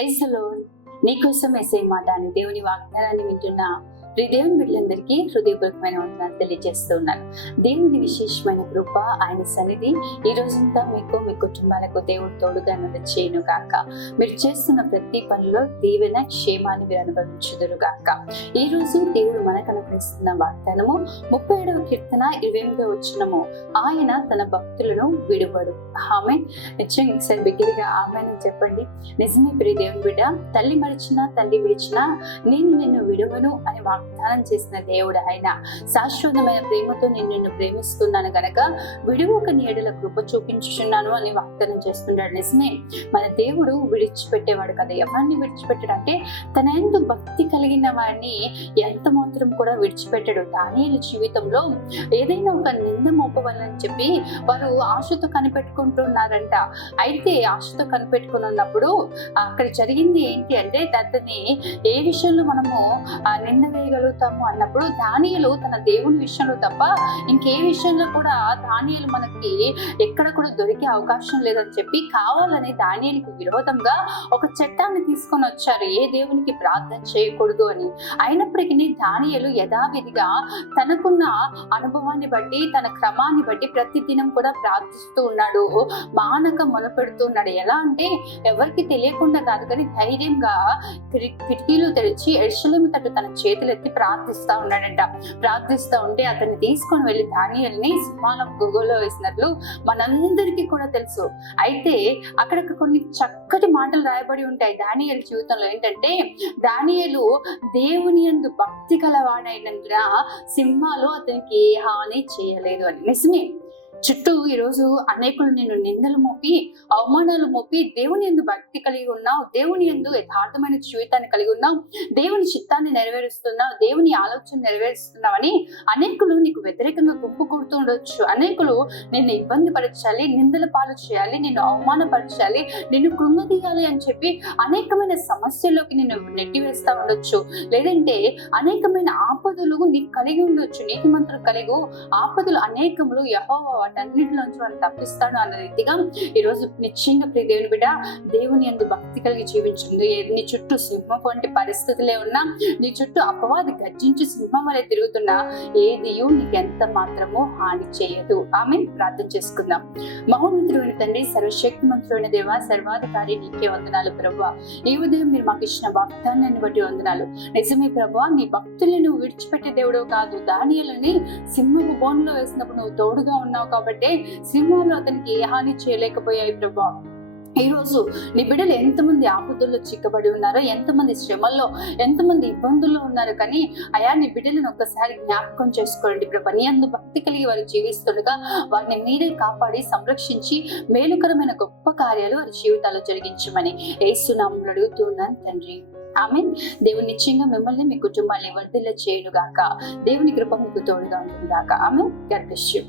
Praise the lord. నీకోసం యేసయ్య మాట అని దేవుని వాగ్దానాన్ని వింటున్న దేవుని బిడ్డలందరికీ హృదయపూర్వకమైన వందనాలు తెలియజేస్తూ ఉన్నాను. దేవుని విశేషమైన కృప, ఆయన సన్నిధి ఈ రోజంతా మీకు, మీ కుటుంబాలకు దేవుడు తోడుగా చేయను గాక. మీరు చేస్తున్న ప్రతి పనిలో దీవెన, క్షేమాన్ని మీరు అనుభవించుదురు గాక. ఈ రోజు దేవుడు మనకు అనుగ్రహిస్తున్న వాగ్దానము 37వ కీర్తన 28వ వచనము. ఆయన తన భక్తులను విడువడు. ఆమేన్. నిజంగా ఒకసారి బిగ్గరగా ఆమేన్ చెప్పండి. నిజమే ప్రియ దేవుని బిడ్డ, తల్లి మరిచినా తండ్రి విడిచినా నేను నిన్ను విడువను అని వాగ్దానం చేసిన దేవుడు ఆయన. శాశ్వతమైన ప్రేమతో నేను నిన్ను ప్రేమిస్తున్నాను గనక విడువక నీ ఎడల కృప చూపించుచున్నాను అని వాగ్దానం చేస్తున్నాడు. నిజమే, మన దేవుడు విడిచిపెట్టేవాడు కదా. ఎవరిని విడిచిపెట్టాడంటే తన యందు భక్తి కలిగిన వాడిని ఎంత మాత్రం కూడా విడిచిపెట్టాడు. దానియేలు జీవితంలో ఏదైనా ఒక నింద మోపవాలని చెప్పి వారు ఆశతో కనిపెట్టుకుంటున్నారంట. అయితే ఆశతో కనిపెట్టుకుని ఉన్నప్పుడు అక్కడ జరిగింది ఏంటి అంటే, అతన్ని ఏ విషయంలో మనము నింద వేయగలుగుతాము అన్నప్పుడు దానియేలు తన దేవుని విషయంలో తప్ప ఇంకే విషయంలో కూడా దానియేలు మనకి ఎక్కడ కూడా దొరికే అవకాశం లేదని చెప్పి కావాలని దానియేలుకి విరోధంగా ఒక చట్టాన్ని తీసుకొని వచ్చారు, ఏ దేవునికి ప్రార్థన చేయకూడదు అని. అయినప్పటికీ దానియేలు యథావిధిగా తనకున్న అనుభవాన్ని బట్టి, తన క్రమాన్ని బట్టి ప్రతి దినం కూడా ప్రార్థిస్తూ ఉన్నాడు, మానక మొదలుపెడుతూ ఉన్నాడు. ఎలా అంటే ఎవరికి తెలియకుండా కాదు, కానీ ధైర్యంగా కిటికీలు తెరిచి యెరూషలేము తట్టు తన చేతులు ఎత్తి ప్రార్థిస్తా ఉన్నాడంట. ప్రార్థిస్తా ఉంటే అతన్ని తీసుకొని వెళ్ళి దానియేలుని సింహాల గుహలో వేసినట్లు మనందరికీ కూడా తెలుసు. అయితే అక్కడ కొన్ని చక్కటి మాటలు రాయబడి ఉంటాయి దానియేలు జీవితంలో. ఏంటంటే, దానియేలు దేవుని యందు భక్తి కలవాడైనందున సింహాలు అతనికి ఏ హాని చేయలేదు అని. నిజమే, చుట్టూ ఈరోజు అనేకులు నిన్ను నిందలు మోపి, అవమానాలు మోపి, దేవుని యందు భక్తి కలిగి ఉన్నావు, దేవుని యందు యథార్థమైన జీవితాన్ని కలిగి ఉన్నావు, దేవుని చిత్తాన్ని నెరవేరుస్తున్నావు, దేవుని ఆలోచన నెరవేరుస్తున్నావని అనేకులు నీకు వ్యతిరేకంగా గుంపు కూడుతూ ఉండొచ్చు. అనేకులు నిన్ను ఇబ్బంది పరచాలి, నిందల పాలు చేయాలి, నిన్ను అవమానపరచాలి, నిన్ను కృంగదీయాలి అని చెప్పి అనేకమైన సమస్యల్లోకి నిన్ను నెట్టివేస్తా ఉండొచ్చు. లేదంటే అనేకమైన ఆపదలు నీకు కలిగి ఉండొచ్చు. నీతిమంతులు కలిగి ఆపదలు అనేకములు యెహోవా వాటన్నిటిలోంచి వాళ్ళు తప్పిస్తాడు అన్న రీతిగా ఈరోజు నిశ్చయంగా ప్రియ దేవుని బిడ్డ, దేవుని యందు భక్తి కలిగి జీవించింది. నీ చుట్టూ సింహం వంటి పరిస్థితులే ఉన్నా, నీ చుట్టూ అపవాది గర్జించి సింహం వలె తిరుగుతున్నా ఏదియు నీకు ఎంత మాత్రమూ హాని చేయదు. ఆమేన్. ప్రార్థన చేసుకుందాం. మహోన్నతుడైన తండ్రి, సర్వశక్తిమంతుడైన దేవా, సర్వాధికారి నీకే వందనాలు ప్రభువా. ఈ ఉదయం మీరు మాకు ఇచ్చిన వాగ్దానాన్ని బట్టి వందనాలు. నిజమే ప్రభువా, నీ భక్తులను నువ్వు విడిచిపెట్టే దేవుడు కాదు. దానియేలుని సింహపు బోన్లో వేసినప్పుడు నువ్వు తోడుగా ఉన్నావు కాబట్టి సింహాలు అతనికి ఏ హాని చేయలేకపోయాయి ప్రభా. ఈ రోజు నీ బిడ్డలు ఎంతమంది ఆపదల్లో చిక్కబడి ఉన్నారో, ఎంతమంది శ్రమల్లో, ఎంతమంది ఇబ్బందుల్లో ఉన్నారు, కానీ అయా నీ బిడ్డలను ఒక్కసారి జ్ఞాపకం చేసుకోండి ప్రభా. నీ అందు భక్తి కలిగి వారు జీవిస్తుండగా వారిని మీరే కాపాడి సంరక్షించి మేలుకరమైన గొప్ప కార్యాలు వారి జీవితాల్లో జరిగించమని యేసు నామములో అడుగుతున్నాను తండ్రి. ఆమేన్. దేవుని నిశ్చయంగా మిమ్మల్ని, మీ కుటుంబాన్ని వర్ధిల్ల చేయును గాక. దేవుని కృప మీకు తోడుగా ఉంటుంది గాక. ఆమేన్. God bless you.